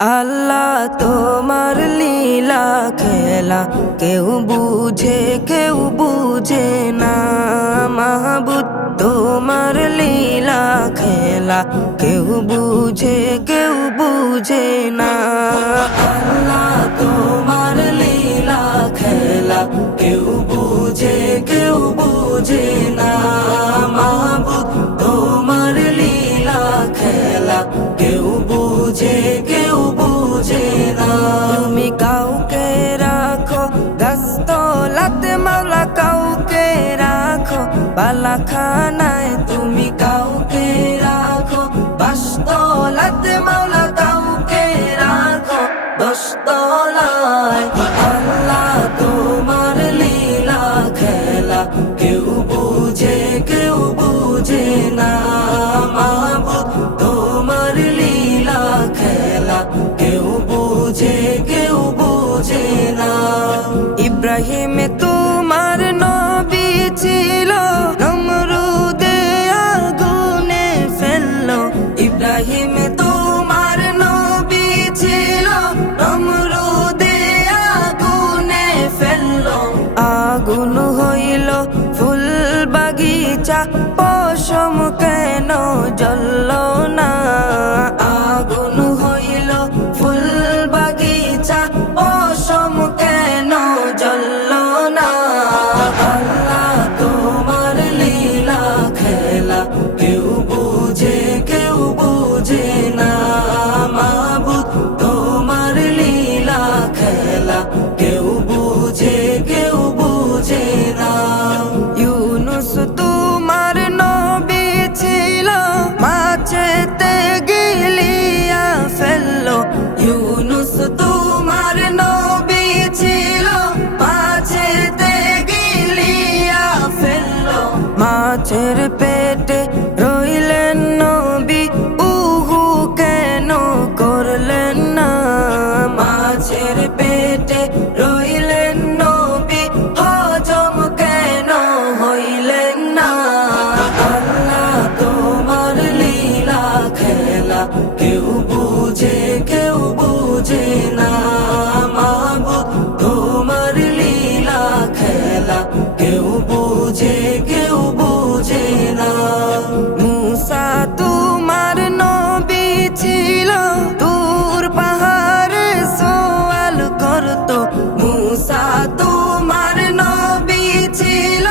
আল্লাহ তোমার লীলা খেলা কেউ বুঝে না। মাহবুদ তোমার লীলা খেলা কেউ বুঝে না। আল্লাহ তোমার লীলা খেলা কেউ বুঝে না। মাহবুদ তোমার লীলা খেলা কেউ বুঝে না। তুমি কাউকে রাখো দস্তলাতে মাওলা, কাউকে রাখো বালাখানায়। তুমি কাউকে রাখো বাসতলাতে মাওলা, কাউকে রাখো দশতলায়। আল্লাহ তোমার লীলা খেলা কেউ বুঝে না। মাহবুদ তোমার লীলা খেলা কেউ বুঝে না। ইব্রাহিম তোমার নবী ছিল, নমরুদে আগুনে ফেললো। ইব্রাহিম তোমার নবী ছিল, নমরুদে আগুনে ফেললো। আগুন হইল ফুল বাগিচা, পশম কেন জ্বলল না। আগুন হইল ফুল বাগিচা, পশম কেন জ্বলল না। আল্লাহ তোমার লীলা খেলা কেউ বুঝে না। মাহবুদ তোমার লীলা খেলা কেউ বুঝে না। ইউনুস তোমার নবী ছিল, মাছেতে গিলিয়া ফেললো। ইউনুস তোমার নবী ছিল, মাছেতে গিলিয়া ফেললো। মাছের পেটে রইলেন নবী, উহু কেন করলেন না। মাছের পেটে রইলেন নবী, হজম কেন হইলেন না। আল্লাহ তোমার লীলা খেলা কেউ বুঝে না। মাহবুদ তোমার লীলা খেলা কেউ বুঝে না। মুসা তোমার নবী ছিল, দূর পাহাড়ে সওয়াল করতো। মুসা তোমার নবী ছিল,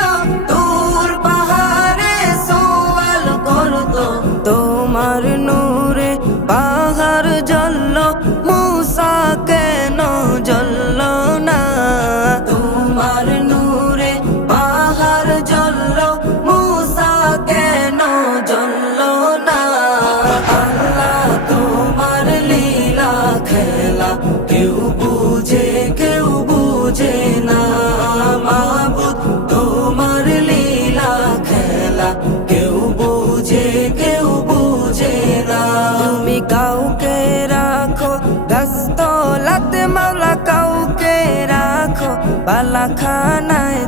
দূর পাহাড়ে সওয়াল করতো। তোমার নূরে পাহাড় জ্বলল, মুসা কেন জ্বলল না। তোমার নূরে পাহাড় জ্বলল, মুসা কেন জ্বলল না। আল্লাহ তোমার লীলা খেলা কেউ বুঝে না। মাহবুদ তোমার লীলা খেলা কেউ বুঝে না। তুমি কাউকে রাখো দস্তলাতে মাওলা, কাউকে রাখো বালাখানায়।